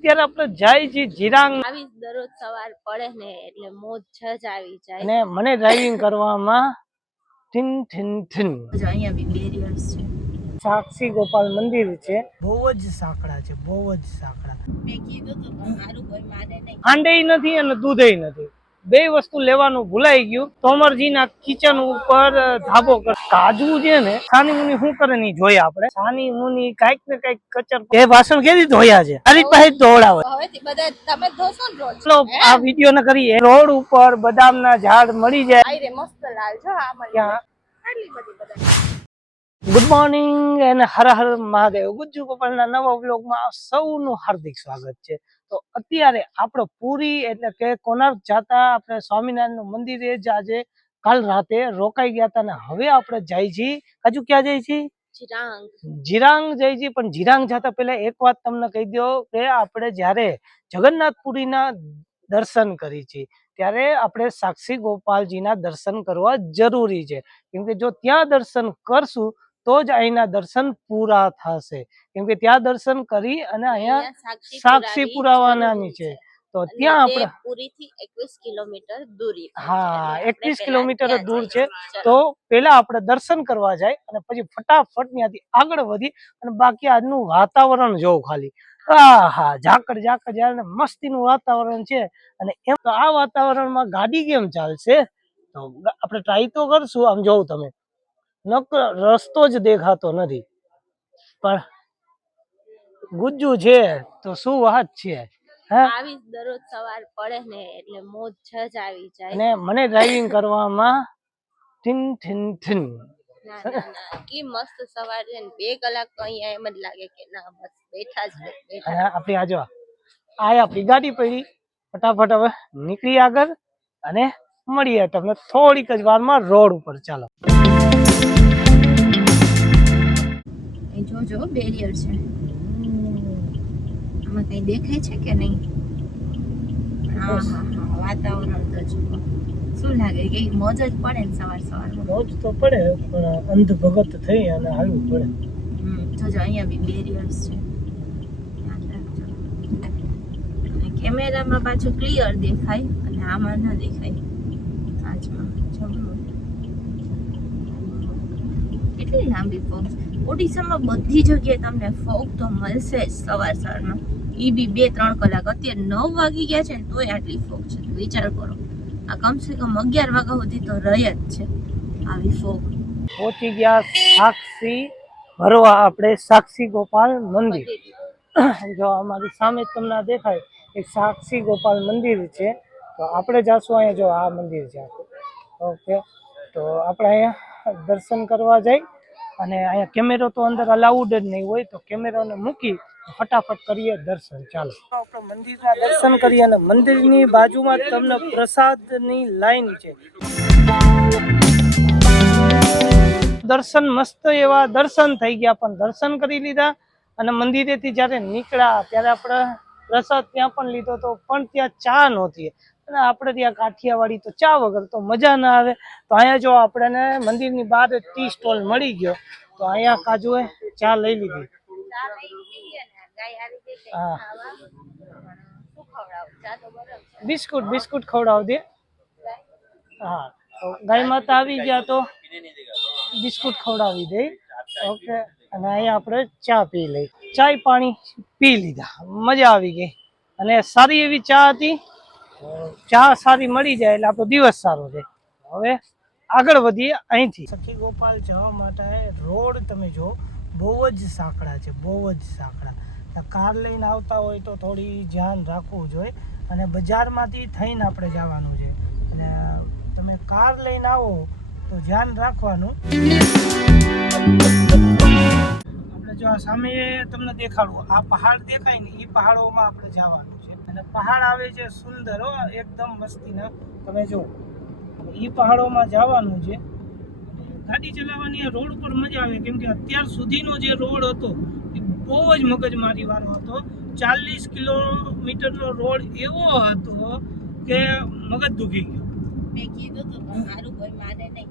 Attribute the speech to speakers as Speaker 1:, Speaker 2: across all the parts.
Speaker 1: અત્યારે આપણે જાય છે જીરાંગ.
Speaker 2: આવી દરરોજ સવાર પડે ને એટલે મોજ જ આવી જાય.
Speaker 1: અને મને ડ્રાઇવિંગ કરવામાં ઠીન ઠીન ઠીન.
Speaker 2: અહીંયા બી બેરિયર્સ છે.
Speaker 1: સાક્ષી ગોપાલ મંદિર છે. બહુ જ સાંકડા છે બહુ જ સાંકડા.
Speaker 2: મેં કીધું તો મારું કોઈ માને નહીં.
Speaker 1: ખાંડેય નથી અને દૂધેય નથી. બે વસ્તુ લેવાનું ભૂલાઈ ગયું તોમરજીના કિચન ઉપર ધાબો કર કાજુ છે ને સાની મુનિ શું કરે ની જોયા આપણે. સાની મુનિ કંઈક ને કંઈક કચર એ વાસણ કેવી ધોયા છે? તારી પાસે ધોવડાવે. આ વીડિયો ને કરીએ. રોડ ઉપર બદામ ના ઝાડ મળી જાય.
Speaker 2: મસ્ત લાલ છો આ મળી
Speaker 1: ગુડ મોર્નિંગ અને હર હર મહાદેવ. ગુજ્જુ ગોપાલના નવા વ્લોગમાં આપ સૌનું હાર્દિક સ્વાગત છે. તો અત્યારે આપણો પુરી એટલે કે કોનાર્ક જાતા આપણે સ્વામિનારાયણનું મંદિરે જ આજે કાલ રાતે રોકાઈ ગયા હતા ને હવે આપણે જાય છીએ હજુ ક્યાં જાય છીએ જીરાંગ. જઈ છીએ પણ જીરાંગ જતા પહેલા એક વાત તમને કહી દો કે આપણે જ્યારે જગન્નાથપુરીના દર્શન કરી છે ત્યારે આપણે સાક્ષી ગોપાલજીના દર્શન કરવા જરૂરી છે. કેમ કે જો ત્યાં દર્શન કરશું તો જ અહીંના દર્શન પૂરા થશે. કેમ કે ત્યાં દર્શન કરી અને અહીંયા સાક્ષી પુરાવાનાની છે. તો ત્યાં આપણે
Speaker 2: પૂરીથી 21 કિલોમીટર દૂર
Speaker 1: હા,
Speaker 2: એકવીસ
Speaker 1: કિલોમીટર દૂર છે. તો પેલા આપણે દર્શન કરવા જાય અને પછી ફટાફટ ત્યાંથી આગળ વધી અને બાકી આજનું વાતાવરણ જોવું ખાલી. આહા ઝાકળ ઝાકળ મસ્તી મસ્તીનું વાતાવરણ છે. અને એમ તો આ વાતાવરણમાં ગાડી કેમ ચાલશે? તો આપણે ટ્રાય તો કરશું. આમ જોવું તમે. નકર રસ્તો જ દેખાતો નથી. પણ ગુજ્જુ છે તો શું વાત છે?
Speaker 2: આવી દરરોજ સવાર પડે ને એટલે મોજ જ આવી જાય.
Speaker 1: અને મને ડ્રાઇવિંગ કરવામાં ઠીન ઠીન ઠીન.
Speaker 2: ના ના ના. એટલી મસ્ત સવાર છે ને? બે કલાક તો અહીંયા એમ જ લાગે કે ના બસ બેઠા જ
Speaker 1: આપણી આ જો. આ આપણી ગાડી પડી. ફટાફટ હવે નીકળી આગળ અને મળીએ તમને થોડીક જ વારમાં રોડ ઉપર. ચાલો.
Speaker 2: એ જો બેરિયર છે. આમાં કઈ દેખાય છે કે નહીં? હા હા હા વાતાવરણ તો જુઓ. શું લાગે? કે મોજ જ પડે ને સવાર સવાર
Speaker 1: રોજ તો પડે પણ અંધ ભગત થઈ અને હાલવું પડે.
Speaker 2: જોજો અહીંયા બી બેરિયર્સ છે. કેમેરામાં પાછું ક્લિયર દેખાય અને આમાં ના દેખાય. કાચમાં કેટલી લાંબી ફોગ ઓડિશામાં બધી જગ્યાએ તમને ફોગ તો મળશે જ સવાર સવારમાં. એ બી બે ત્રણ કલાક. અત્યારે નવ વાગી ગયા છે ને તોય આટલી ફોગ છે. વિચાર કરો. આ કમસે કમ અગિયાર વાગ્યા સુધી તો રહી જ છે આવી ફોગ.
Speaker 1: પહોંચી ગયા સાક્ષી ભરવા આપણે સાક્ષી ગોપાલ મંદિર. જો અમારી સામે તમને દેખાય, એક સાક્ષી ગોપાલ મંદિર છે. તો આપણે જાશું અહીંયા, જો આ મંદિર છે ઓકે. તો આપણે અહીંયા દર્શન કરવા જઈ અને અહીંયા કેમેરો તો અંદર અલાઉડ જ નહીં હોય તો કેમેરાને મૂકી ફટાફટ કરીએ દર્શન. ચાલો. આપણે મંદિરના દર્શન કરીએ અને મંદિરની બાજુમાં તમને પ્રસાદની લાઈન છે. દર્શન મસ્ત એવા દર્શન થઈ ગયા પણ દર્શન કરી લીધા અને મંદિરેથી જ્યારે નીકળ્યા ત્યારે આપણે પ્રસાદ ત્યાં પણ લીધો તો પણ ત્યાં ચા નહોતી. અને આપણે ત્યાં કાઠિયાવાડી તો ચા વગર તો મજા ના આવે. તો અહીંયા જો આપણને મંદિરની બહાર ટી સ્ટોલ મળી ગયો. તો અહીંયા કાજુએ ચા લઈ લીધી.
Speaker 2: ચા
Speaker 1: હા.
Speaker 2: ચા
Speaker 1: બિસ્કુટ બિસ્કુટ ખવડાવ દે. હા તો ગાય માતા આવી ગયા તો બિસ્કુટ ખવડાવી દે. ઓકે અને અહીંયા આપણે ચા પી લઈ. ચાય પાણી પી લીધા. મજા આવી ગઈ. અને સારી એવી ચા હતી. ચા સારી મળી જાય એટલે આપણો દિવસ સારો જાય. હવે આગળ વધીએ અહીંથી. સખી ગોપાલ જવા માટે રોડ તમે જો, બહુ જ સાંકડા છે, બહુ જ સાંકડા. કાર લઈને આવતા હોય તો થોડી ધ્યાન રાખવું જોઈએ અને બજારમાંથી થઈને આપણે જવાનું છે. અને તમે કાર લઈને આવો તો ધ્યાન રાખવાનું. આપણે જો આ સામે તમને દેખાડવું આ પહાડ દેખાય ને એ પહાડોમાં આપણે જવાનું. છે અને પહાડ આવે છે સુંદર હો એકદમ મસ્તીના. તમે જો એ પહાડોમાં જવાનું છે. ગાડી ચલાવવાની રોડ ઉપર મજા આવે કેમ કે અત્યાર સુધીનો જે રોડ હતો એ બહુ જ મગજમારી વાળો હતો. ચાલીસ કિલોમીટરનો રોડ એવો હતો કે મગજ દુખી ગયો.
Speaker 2: મેં કીધું તું મારું કોઈ માને નહીં.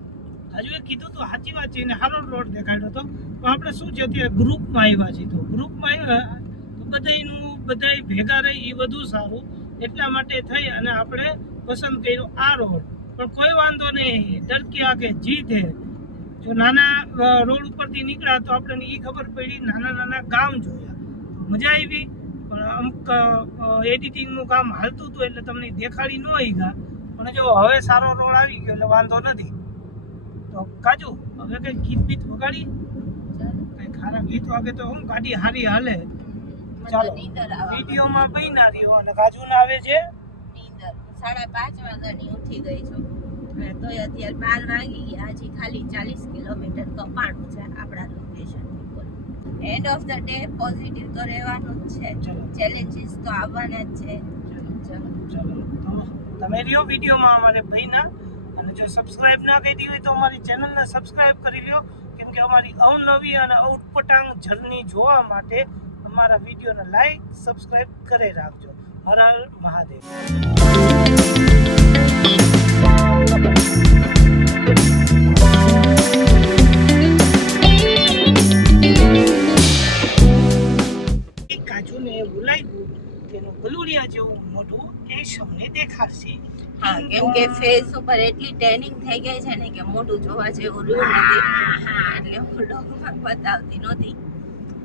Speaker 1: હજુ એ કીધું તો સાચી વાત છે એને હાલો રોડ દેખાડ્યો હતો પણ આપણે શું છે અત્યારે ગ્રુપમાં આવ્યા છીએ તો ગ્રુપમાં આવ્યા તો બધાયનું બધાય ભેગા રહી એ વધુ સારું. એટલા માટે થઈ અને આપણે પસંદ કર્યો આ રોડ. પણ કોઈ વાંધો નહીં. ડરકી આગે જીત હે. જો નાના રોડ ઉપરથી નીકળ્યા તો આપણને એ ખબર પડી નાના નાના ગામ જોયા. મજા આવી. પણ અમુક એડિટિંગનું કામ હાલતું હતું એટલે તમને દેખાડી ન ગયા પણ જો હવે સારો રોડ આવી ગયો એટલે વાંધો નથી. તો કાજુ હવે કંઈક ગીત બીત વગાડી? કંઈક સારા ગીત વાગે તો હું ગાડી હારી હાલે. ચાલો. વિડીયોમાં બન્યા રહ્યો અને કાજુ ના આવે છે?
Speaker 2: નીંદર. સાડા પાંચ વાગ્યાની ઉઠી ગઈ છું. તોય અત્યારે બાર વાગી ગયા. હજી ખાલી ચાલીસ કિલોમીટર કપાણું છે આપણા location end of the day positive તો રહેવાનું જ છે.
Speaker 1: ચલો.
Speaker 2: ચેલેન્જીસ તો આવવાના જ છે.
Speaker 1: તમે રહ્યો વિડીયોમાં અમારે ભાઈના. અને જો સબસ્ક્રાઇબ ના કરી હોય તો અમારી ચેનલને સબસ્ક્રાઇબ કરી લ્યો. કેમ કે અમારી અવનવી અને આઉટપટાંગ જર્ની જોવા માટે અમારા વિડીયોને લાઈક સબસ્ક્રાઇબ કરી રાખજો. હર હર મહાદેવ. કાજુને એવું લાગ્યું તેનું ગલુડિયા જેવું મોટું એ સૌને દેખાડશે.
Speaker 2: હા કેમ કે ફેસ ઉપર એટલી ટેનિંગ થઈ ગઈ છે ને કે મોટું જોવા જેવું રહ્યું નથી. એટલે હું ડોગમાં બતાવતી નહોતી.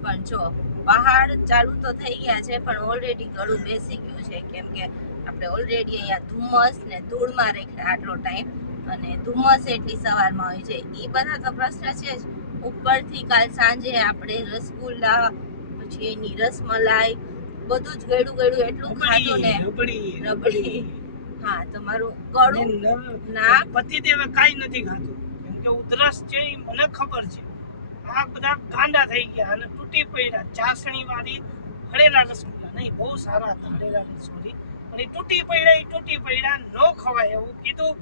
Speaker 2: પણ જો પહાડ ચાલુ તો થઈ ગયા છે પણ ઓલરેડી ગળું બેસી ગયું છે. કેમ કે આપણે ઓલરેડી અહીંયા ધુમ્મસ ને ધૂળમાં રેખ્યા આટલો ટાઈમ અને ધુમ્મસ એટલી સવારમાં હોય છે. એ બધા તો પ્રશ્ન છે જ. ઉપરથી કાલ સાંજે આપણે રસગુલ્લા પછી એની રસમલાઈ બધું જ ગળું ગળું એટલું ખાધું ને.
Speaker 1: રબડી.
Speaker 2: હા તમારું ગળું
Speaker 1: ના
Speaker 2: પતિ
Speaker 1: દેવે કાંઈ નથી ખાધું. કેમ કે ઉધરસ છે એ મને ખબર છે. આ બધા ગાંડા થઈ ગયા અને તૂટી પડ્યા. ચાસણી વાળી હળેલા રસગુલ્લા નહીં બહુ સારા હતા હળેલા રસગુલ્લી અને તૂટી પડ્યા એ તૂટી પડ્યા ન ખવાય એવું કીધું.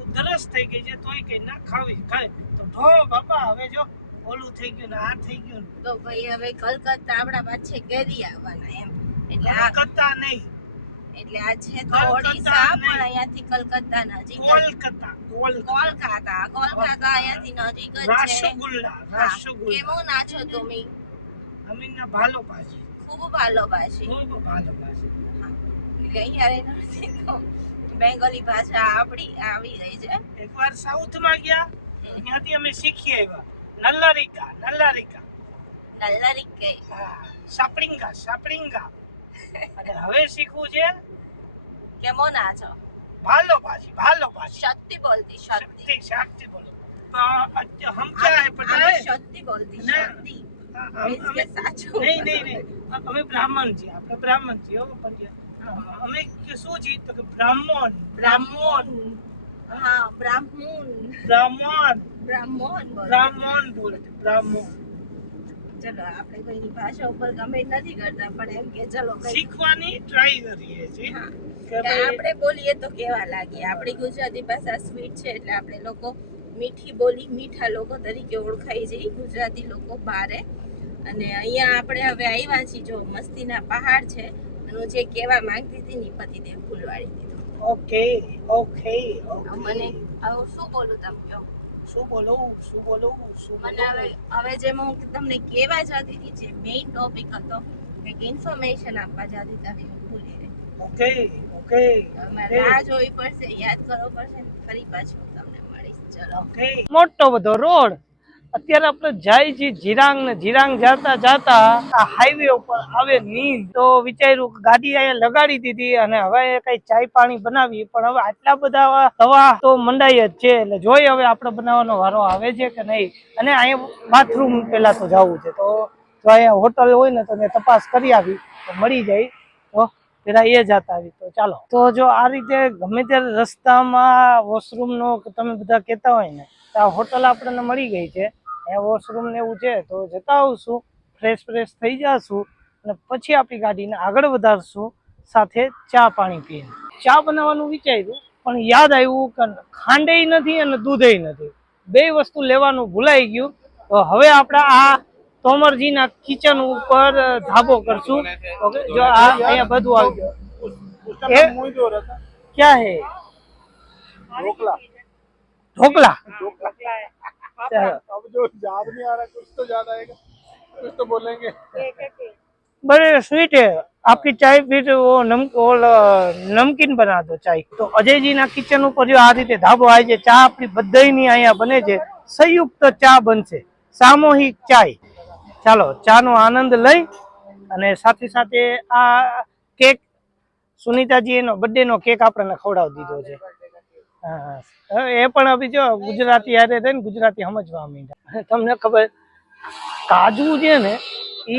Speaker 1: ઉધરસ થઈ ગઈ છે તોય કઈ ના ખાવી ખાય. તો ઢો બાપા હવે જો ઓલું થઈ ગયું ને આ થઈ ગયું
Speaker 2: તો ભાઈ હવે કલકત્તા આપણા પાછે કેરી આવવાના એમ. એટલે
Speaker 1: કલકત્તા નહીં.
Speaker 2: એટલે આ છે તો ઓડિશા પણ અહીંયાથી કલકત્તા નજીક
Speaker 1: કોલકાતા કોલકાતા.
Speaker 2: કોલકાતા અહીંયાથી નજીક જ છે.
Speaker 1: રસગુલ્લા. રસગુલ્લા.
Speaker 2: કેવું નાચો તમે?
Speaker 1: અમીના ભાલો પાછી
Speaker 2: ખૂબ ભાલોબાશી
Speaker 1: ખૂબ ભાલો પાછી
Speaker 2: એટલે અહીંયા રહેવાથી તો બેંગોલી ભાષા આપણી આવી ગઈ છે.
Speaker 1: એકવાર સાઉથમાં ગયા. ત્યાંથી અમે શીખી આવ્યા. નલ્લારિકા નલ્લારિકા.
Speaker 2: નલ્લારી ગઈ
Speaker 1: હા, સાપડિંગા સાપડિંગા અને હવે શીખવું છે
Speaker 2: કેમો છો.
Speaker 1: ભાલો પાછી ભાલો પાછી.
Speaker 2: શક્તિ બોલતી શક્તિ.
Speaker 1: શક્તિ બોલો. હમ ક્યાં હે પતા હે
Speaker 2: શક્તિ બોલતી શક્તિ.
Speaker 1: હમ-
Speaker 2: Means કે
Speaker 1: અમે-
Speaker 2: સાચું.
Speaker 1: નહીં નહીં નહીં. અમે બ્રાહ્મણ છીએ આપણે બ્રાહ્મણ છીએ હો અમે કે શું છીએ? તો કે બ્રાહ્મણ. બ્રાહ્મણ.
Speaker 2: હા બ્રાહ્મણ.
Speaker 1: બ્રાહ્મણ.
Speaker 2: બ્રાહ્મણ
Speaker 1: બ્રાહ્મણ બોલે છે બ્રાહ્મણ.
Speaker 2: ચલો આપણે કોઈની ભાષા ઉપર કમેન્ટ નથી કરતા પણ એમ કે ચલો
Speaker 1: શીખવાની ટ્રાય કરીએ છીએ.
Speaker 2: આપણે બોલીએ તો કેવા લાગીએ? આપણી ગુજરાતી ભાષા સ્વીટ છે એટલે આપણે લોકો મીઠી બોલી મીઠા લોકો તરીકે ઓળખાઈ જઈએ ગુજરાતી લોકો બારે. અને અહીંયા આપણે હવે આવ્યા છીએ જો મસ્તીના પહાડ છે એનું હું જે કહેવા માંગતી હતી ની પતિદેવ ફૂલવાડી દીધું.
Speaker 1: ઓકે ઓકે
Speaker 2: મને આવું શું બોલું તમે કહો?
Speaker 1: શું
Speaker 2: મને હવે હવે જેમ હું તમને કહેવા જતી હતી જે મેઇન ટોપિક હતો ઇન્ફોર્મેશન આપવા જતી હતી ભૂલી ગઈ. Okay okay. રાહ જોવી પડશે યાદ કરવો પડશે ફરી પાછું તમને મળીશ. ચલો.
Speaker 1: ઓકે. મોટો બધો રોડ. અત્યારે આપણે જાય છે જીરાંગ ને જીરાંગ જાતા જાતા આ હાઈવે ઉપર આવે નીંદ. તો વિચાર્યું ગાડી અહીંયા લગાડી દીધી અને હવે કઈ ચાય પાણી બનાવી પણ હવે આટલા બધા હવા તો મંડાઈ જ છે. એટલે જોઈ હવે આપણે બનાવવાનો વારો આવે છે કે નહીં. અને અહીંયા બાથરૂમ પેલા તો જવું છે. તો જો અહીંયા હોટલ હોય ને તો તપાસ કરી આવી. તો મળી જાય. તો પેલા એ જતા આવી. તો ચાલો. તો જો આ રીતે ગમે ત્યારે રસ્તામાં વોશરૂમ નો તમે બધા કહેતા હોય ને, તો આ હોટલ આપણને મળી ગઈ છે. અહીંયા વોશરૂમ ને એવું છે તો જતા આવશું ફ્રેશ ફ્રેશ થઈ જશું અને પછી આપણી ગાડીને આગળ વધારશું સાથે ચા પાણી પીએ ચા બનાવવાનું વિચાર્યું પણ યાદ આવ્યું કે ખાંડેય નથી અને દૂધેય નથી. બે વસ્તુ લેવાનું ભૂલાઈ ગયું. તો હવે આપણે આ તોમરજીના કિચન ઉપર ધાબો કરશું. જો આ અહીંયા બધું આવી ગયું. ક્યાં હે? ઢોકલા? ઢોકલા.
Speaker 3: अब जो याद नहीं आ रहा कुछ तो याद आएगा कुछ तो बोलेंगे
Speaker 1: बड़े स्वीट है आपकी चाय फिर वो नम वो ल- નમકીન બના દો ચાય તો અજયજીના કિચન ઉપર જો આ રીતે ધાબો આવે છે ચા આપણી બધાયની અહીંયા બને છે સંયુક્ત ચા બનશે સામૂહિક ચાય ચાલો ચાનો આનંદ લઈ અને સાથે સાથે આ કેક સુનીતાજી એનો બર્થડે નો કેક આપણને ખવડાવી દીધો છે હા હવે એ પણ અભી જો ગુજરાતી યારે રહે ને ગુજરાતી સમજવા માંડ્યા. તમને ખબર, કાજુ છે ને એ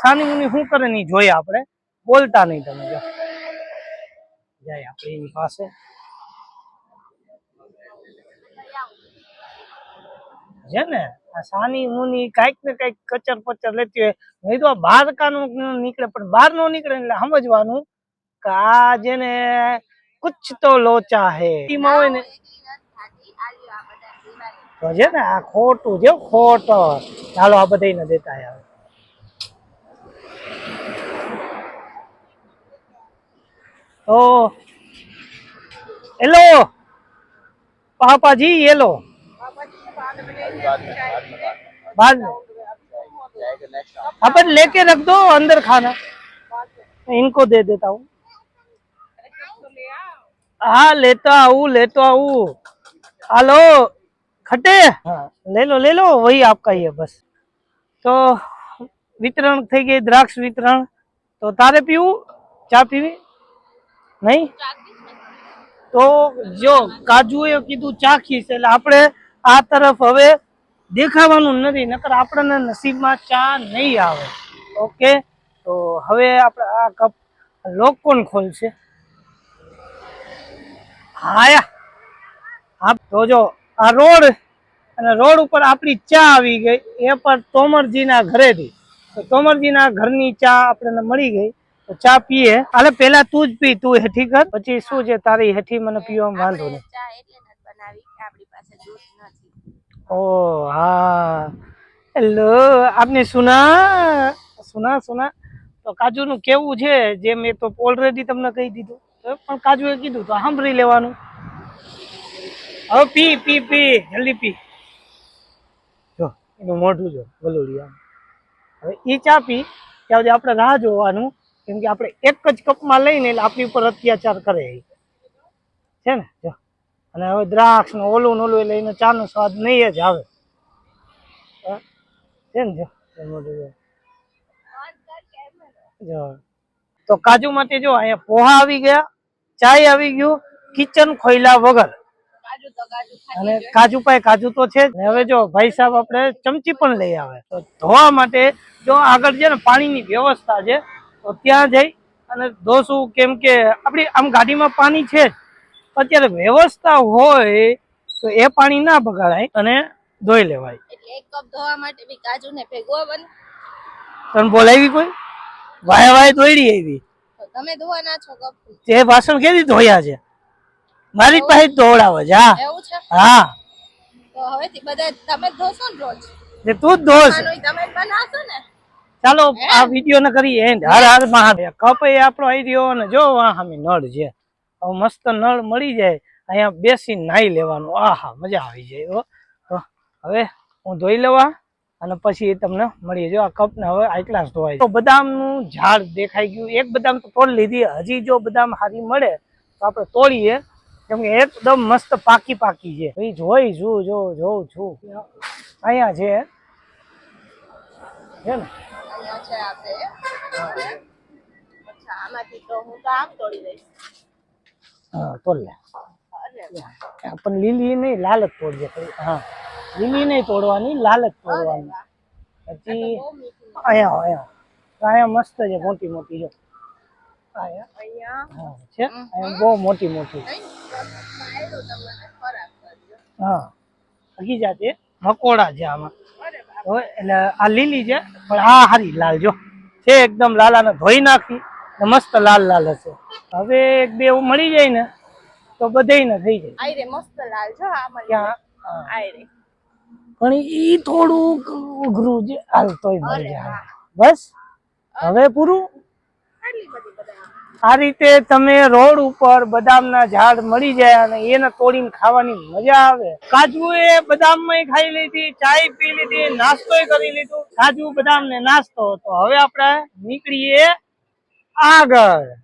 Speaker 1: સાની મુની શું કરે નહીં જોઈએ આપણે. બોલતા નહીં તમે જો. જાય આપણે એની પાસે. છે ને, આ સાની મુની કાંઈક ને કાંઈક કચર પચર લેતી હોય. નહીં તો બહાર કાનું નીકળે, પણ બહાર નો નીકળે એટલે સમજવાનું કે આ જેને કુછ તો લોચા હે એમાં હોય ને તો છે ને આ ખોટું છે ખોટો ચાલો આ બધાને દેતા આવે તો હેલો पापा जी ये लो बाद में अपन लेके रख दो अंदर खाना मैं इनको दे देता हूँ હા લેતો આવું લેતો આવું. હાલો ખટે. લઈ લો લઈ લો વહી આપકા એ બસ. તો વિતરણ થઈ ગઈ દ્રાક્ષ વિતરણ. તો તારે પીવું? ચા પીવી? નહીં? તો જો કાજુ એ કીધું ચા ખીશ એટલે આપણે આ તરફ હવે દેખાવાનું નથી નકર આપણને નસીબમાં ચા નહીં આવે. ઓકે? તો હવે આપણે આ કપ લોક કોણ ખોલશે. હાયા. હા તો જો આ રોડ અને રોડ ઉપર આપણી ચા આવી ગઈ. એ પણ તોમરજીના ઘરેથી. તો તોમરજીના ઘરની ચા આપણને મળી ગઈ. તો ચા પીએ. હાલે પેલા તું જ પી. તું હેઠી કર. પછી શું છે તારી હેઠી મને પીવામાં વાંધો નહીં. ઓ हाँ હેલો આપને સુના? સુના સુના. તો કાજુનું કેવું છે? જે મેં તો ઓલરેડી તમને કહી દીધું. પણ કાજુએ કીધું તો સાંભળી લેવાનું. હવે પી પી પી, જલ્દી પી. જો, એનું મોઢું જો ગલુડી હવે એ ચા પી, ત્યાં સુધી આપણે રાહ જોવાનું, કેમ કે આપણે એક જ કપમાં લઈને એટલે આપણી ઉપર અત્યાચાર કરે. છે ને? જો. અને હવે દ્રાક્ષ ને ઓલું ને ઓલું એનો ચાનો સ્વાદ નહીં જ આવે? છે ને જો? મોઢું. જો. તો કાજુ માટે જો અહીંયા પોહા આવી ગયા. ચાય આવી ગયું કિચન ખોયલા વગર. અને કાજુ પાય કાજુ તો છે જ. હવે જો ભાઈ સાહેબ આપણે ચમચી પણ લઈ આવે. તો ધોવા માટે જો આગળ છે ને પાણીની વ્યવસ્થા છે તો ત્યાં જઈ અને ધોશું કેમ કે આપણી આમ ગાડીમાં પાણી છે જ. અત્યારે વ્યવસ્થા હોય તો એ પાણી ના બગાડાય અને ધોઈ લેવાય.
Speaker 2: એક કપ ધોવા માટે બી કાજુ ને ભેગો બને
Speaker 1: તને બોલાવી કોઈ? વાય વાય દોડી આવી.
Speaker 2: તમે ધોવાના છો કપડું
Speaker 1: તે વાસણ કેવી ધોયા છે? મારી પાસે ધોવડાવે છે હા
Speaker 2: એવું છે?
Speaker 1: હા.
Speaker 2: તો હવેથી બધા તમે ધોશો ને રોજ?
Speaker 1: ને તું જ ધોશ.
Speaker 2: તમે બનાવશો ને?
Speaker 1: ચાલો આ વીડિયો ને કરી એન્ડ હર હર મહાદેવ. કપ એ આપણો આવી રહ્યો ને જો આ સામે નળ છે. હવે મસ્ત નળ મળી જાય. અહીંયા બેસી નાહી લેવાનું. આહા મજા આવી જાય હવે હું ધોઈ લેવા અને પછી તમને મળીએ જો આ કપ ને હવે આટલા જ ધોવાય તો બદામનું ઝાડ દેખાઈ ગયું. એક બદામ તો તોડી લીધી. હજી જો બદામ હારી મળે તો આપણે તોડીએ. કેમ કે એકદમ મસ્ત પાકી પાકી છે. એ જોઈ છું જો જોઉં છું. અહીંયા છે. છે ને?
Speaker 2: હું તોડી
Speaker 1: લે. પણ લીલી નહીં લાલ જ તોડજે. હા. લીલી નહીં તોડવાની લાલ જ તોડવાની. પછી અહીંયા અહીંયા. તો અહીંયા મસ્ત છે મોટી મોટી જો. છે? બહુ મોટી મોટી. હા. હકીકત છે મકોડા છે આમાં. હવે એટલે આ લીલી છે પણ આ હારી લાલ જો. છે એકદમ લાલાને ધોઈ નાખી મસ્ત લાલ લાલ હશે. હવે એક બે એવું મળી જાય ને તો બધાયને થઈ જાય.
Speaker 2: મસ્ત લાલ આ મળી રે.
Speaker 1: પણ ઈ થોડુંક અઘરું જે હાલ મળી જાય. બસ. હવે પૂરું? આ રીતે તમે રોડ ઉપર બદામના ઝાડ મળી જાય અને એને તોડીને ખાવાની મજા આવે. કાજુ એ બદામ ખાઈ લીધી ચાય પી લીધી નાસ્તો કરી લીધું. કાજુ બદામ ને નાસ્તો તો હવે આપણે નીકળીએ આગળ.